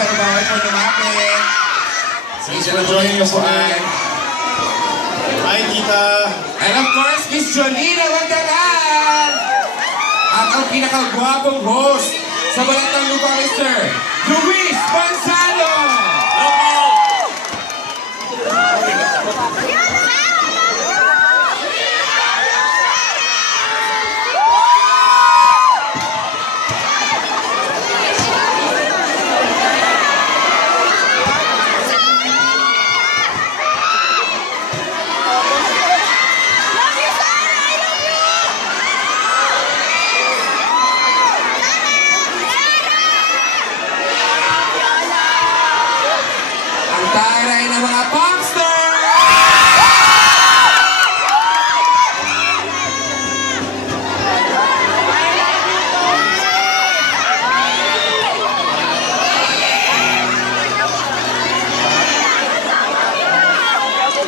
pero bawal po lumapit. Sige na join niyo po ay. Hi, Tita. And of course, Miss Jolina Wandalan. At ang pinakagwapong host sa Balat ng Lupa, Mr. Luis Gonzalo. Taray ng mga popstar!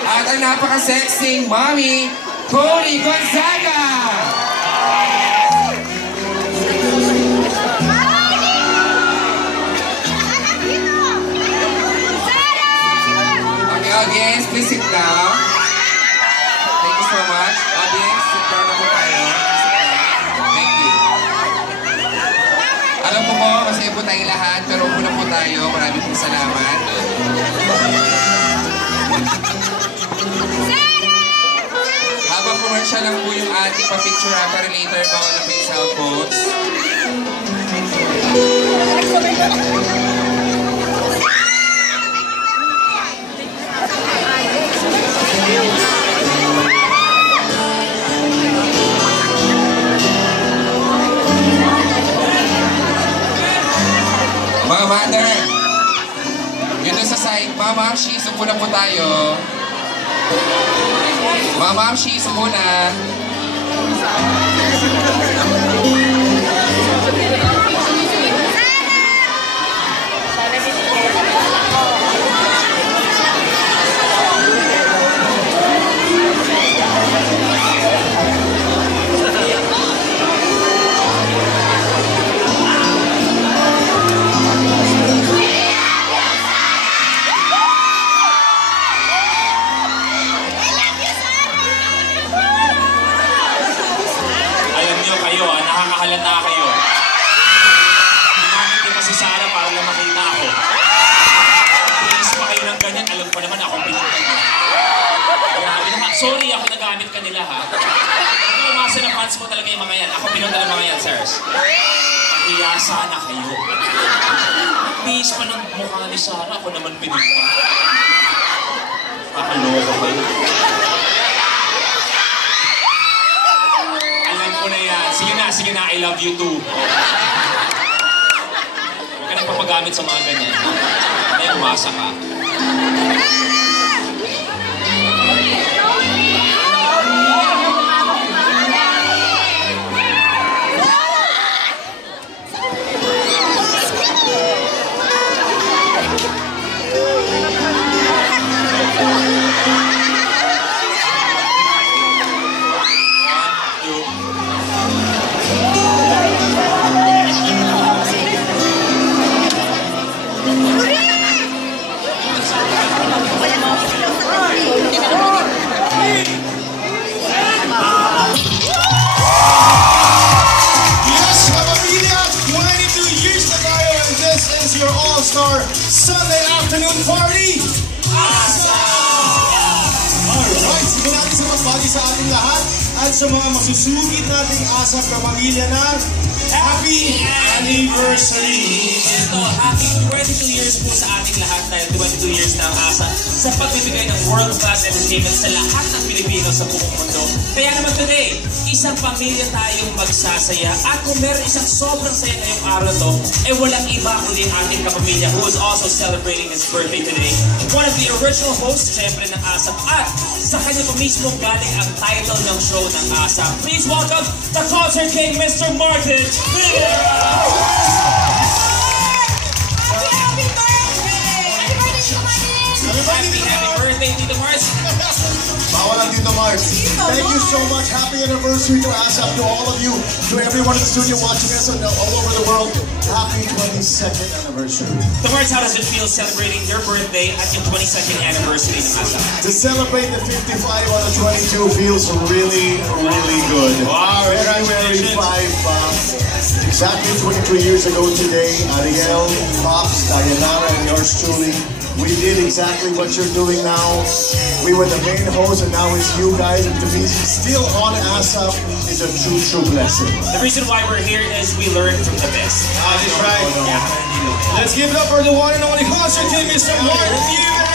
At ang napaka-sexing mommy, Cody Gonzaga! Audience, please sit down. Thank you so much. Audience, sit down na po tayo. Thank you. Alam ko po, masaya po tayong lahat, pero una po tayo. Maraming pong salamat. Habang commercial lang po yung ating pa-picture para later bawal na po yung cellphones. Mga mother, yun doon sa side, mga mamshi, supo na po tayo. Mga mamshi, supo na. Nakakahalata kayo. Ginamit niyo kasi Sarah para lang makita ako. Please pa kayo ng ganyan. Alam ko naman akong pinutan niyo. Sorry, ako nagamit ka nila ha. Ako umasa ng fans mo talaga yung mga yan. Ako pinutan ng mga yan, sirs. Kaya sana kayo. Please pa ng mukha ni Sarah. Ako naman pinutan. Kakaloko kayo. Sige na, I love you too. Huwag ka nang papagamit sa mga ganyan. May umasa ka. All-Star Sunday Afternoon Party! Alright, sige natin sa magbagi sa ating lahat at sa mga masusugid nating asap kapamilya na Happy Anniversary! Ito, happy 22 years po sa ating lahat dahil 22 years na ang ASA sa pagbibigay ng world-class entertainment sa lahat ng Pilipino sa buong mundo. Kaya naman today, isang pamilya tayong magsasaya at kung meron isang sobrang saya ngayong araw to, eh walang iba kundi ang ating kapamilya who is also celebrating his birthday today. One of the original hosts, syempre ng ASAP at sa kanya pa mismo galing ang title ng show ng ASAP. Please welcome the Concert King, Mr. Martin Villa! Happy birthday, Tito Mars! Bawal lang Tito Mars. Thank you so much. Happy anniversary to ASAP, to all of you, to everyone in the studio watching us all over the world. happy 22nd anniversary. Towards, how does it feel celebrating your birthday at your 22nd anniversary ng ASAP? To celebrate the 55 out of 22 feels really, really good. Wow, February 5, exactly 23 years ago today, Ariel, Pops, Dayanara, and yours truly, we did exactly what you're doing now. We were the main host, and now it's you guys, and to me, still on ASAP is a true blessing. The reason why we're here is we learn from the best. That's right. Yeah. Let's give it up for the one and only concert king, Mr. Mark Hughes.